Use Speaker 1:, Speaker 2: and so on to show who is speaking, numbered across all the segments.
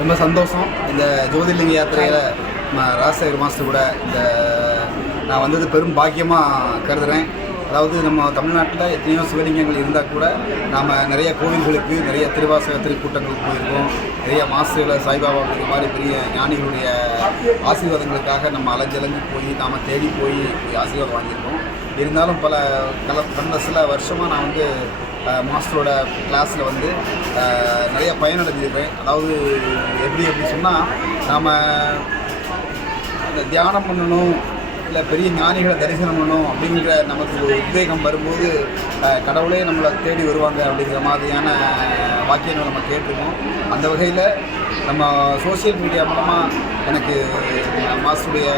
Speaker 1: ரொம்ப சந்தோஷம். இந்த ஜோதிர்லிங்க யாத்திரையில் ராஜசேகர் மாஸ்டர் கூட இந்த நான் வந்தது பெரும் பாக்கியமாக கருதுகிறேன் அதாவது நம்ம தமிழ்நாட்டில் எத்தனையோ சிவலிங்கங்கள் இருந்தால் கூட நாம் நிறைய கோவில்களுக்கு நிறைய திருவாசக திருக்கூட்டங்களுக்கு போயிருக்கோம். நிறைய மாஸ்டர்களை சாய்பாபா இந்த மாதிரி பெரிய ஞானிகளுடைய ஆசீர்வாதங்களுக்காக நம்ம அலைஞ்சலைஞ்சு போய் நாம் தேடி போய் போய் ஆசீர்வாதம் வாங்கியிருக்கோம். இருந்தாலும் பல கல கடந்த சில வருஷமாக நான் வந்து மாஸ்டரோட கிளாஸில் வந்து நிறைய பயனடைஞ்சிருக்கேன் அதாவது எப்படி எப்படி சொன்னால் நாம் இந்த தியானம் பண்ணணும் இல்லை பெரிய ஞானிகளை தரிசனம் பண்ணணும் அப்படிங்கிற நமக்கு ஒரு உத்வேகம் வரும்போது கடவுளே நம்மளை தேடி வருவாங்க அப்படிங்கிற மாதிரியான வாக்கியங்களை நம்ம கேட்டிருக்கோம். அந்த வகையில் நம்ம சோஷியல் மீடியா மூலமாக எனக்கு மாஸ்டருடைய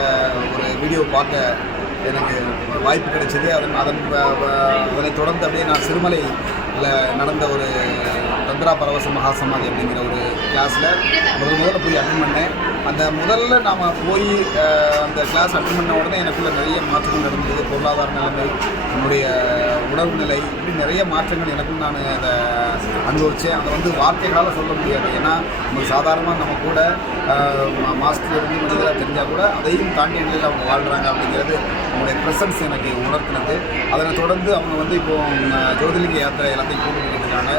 Speaker 1: ஒரு வீடியோ பார்க்க எனக்கு வாய்ப்பு கிடைச்சது. அதன் அதன் அதனைத் தொடர்ந்து அப்படியே நான் சிறுமலையில் நடந்த ஒரு தந்திரா பரவச மகாசமாதி அப்படிங்கிற ஒரு கிளாஸில் முதல் முதல்ல போய் அட்டன் பண்ணேன். அந்த முதல்ல நாம் போய் அந்த கிளாஸ் அட்டன் பண்ண உடனே எனக்குள்ள நிறைய மாற்றங்கள் நடந்தது. பொருளாதார நிலைமை என்னுடைய உணர்வு நிலை இப்படி நிறைய மாற்றங்கள் எனக்குள் நான் அதை அனுபவித்தேன் அதை வந்து வார்த்தைகளால் சொல்ல முடியாது. ஏன்னா நம்ம சாதாரணமாக நம்ம கூட அஹ், மாஸ்டர் இருந்து மனிதராக தெரிஞ்சால் கூட அதையும் தாண்டி நிலையில் அவங்க வாழ்கிறாங்க அப்படிங்கிறது அவங்களுடைய ப்ரெசன்ஸ் எனக்கு உணர்த்தினது. அதனை தொடர்ந்து அவங்க வந்து இப்போ ஜோதிலிங்க யாத்திரை எல்லாத்தையும் கூட்டிகிட்டு இருக்காங்க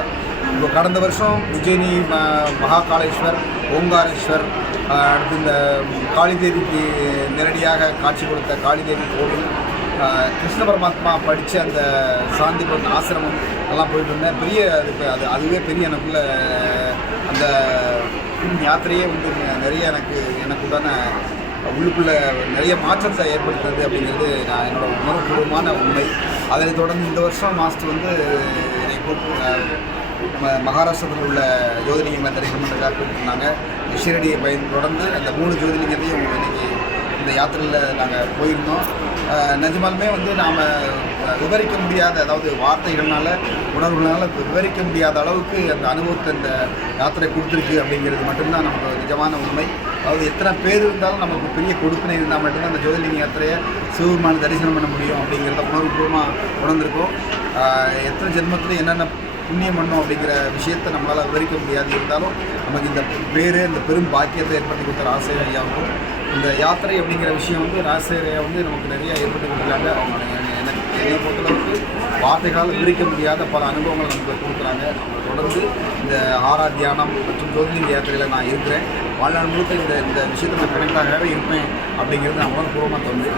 Speaker 1: இப்போ கடந்த வருஷம் உஜ்ஜயினி ம- மகாகாளேஸ்வர் ஓங்காரேஸ்வர் அடுத்து இந்த காளி தேவிக்கு நேரடியாக காட்சி கொடுத்த காளி தேவி கோவில் கிருஷ்ண பரமாத்மா படித்த அந்த சாந்திபுரம் ஆசிரமம் எல்லாம் போயிட்டு இருந்தேன். பெரிய அதுக்கு அது அதுவே பெரிய எனக்குள்ள அந்த யாத்திரையே வந்து நிறைய எனக்கு எனக்குண்டான உள்ளுக்குள்ள நிறைய மாற்றத்தை ஏற்படுத்துறது அப்படிங்கிறது நான் என்னோட உணர்வுபூர்வமான உண்மை. அதனை தொடர்ந்து இந்த வருஷம் மாஸ்டர் வந்து என்னை மகாராஷ்டிரத்தில் உள்ள ஜோதிலிங்கங்களை தரிசனம் பண்ணுறதுக்காக கூப்பிட்டுருந்தாங்க ஷிரடியை பயன் தொடர்ந்து அந்த மூணு ஜோதிலிங்கத்தையும் இன்னைக்கு இந்த யாத்திரையில் நாங்கள் போயிருந்தோம். நிஜமாலுமே வந்து நாம் விவரிக்க முடியாத அதாவது வார்த்தைகள்னால உணர்வுகளால் விவரிக்க முடியாத அளவுக்கு அந்த அனுபவத்தை இந்த யாத்திரை கொடுத்துருக்கு அப்படிங்கிறது மட்டும்தான் நமக்கு நிஜமான உண்மை. அதாவது எத்தனை பேர் இருந்தாலும் நமக்கு பெரிய கொடுப்பினை இருந்தால் மட்டும்தான் அந்த ஜோதிலிங்க யாத்திரையை சிவபெருமான தரிசனம் பண்ண முடியும் அப்படிங்கிறத உணர்வுபூர்வமாக உணர்ந்திருக்கோம். எத்தனை ஜென்மத்தில் என்னென்ன புண்ணியம் பண்ணோம் அப்படிங்கிற விஷயத்தை நம்மளால் விவரிக்க முடியாது இருந்தாலும் நமக்கு இந்த பேர் இந்த பெரும் பாக்கியத்தை ஏற்படுத்தி கொடுத்த ராசேகர் ஐயாவுக்கும் இந்த யாத்திரை அப்படிங்கிற விஷயம் வந்து ராசேகர் வந்து நமக்கு நிறைய ஏற்பட்டு கொடுக்குறாங்க. அவங்க எனக்கு என்னை பொறுத்தளவுக்கு வார்த்தைகளால் விவரிக்க முடியாத பல அனுபவங்கள் நமக்கு கொடுக்குறாங்க. அவங்க தொடர்ந்து இந்த ஆரா தியானம் மற்றும் ஜோதிலிங்க யாத்திரையில் நான் இருக்கிறேன். வாழ்நாள் முழுக்க இந்த இந்த விஷயத்தை நான் கனெக்டாகவே இருப்பேன் அப்படிங்கிறது நான் உணர்வுபூர்வமாக தோணுது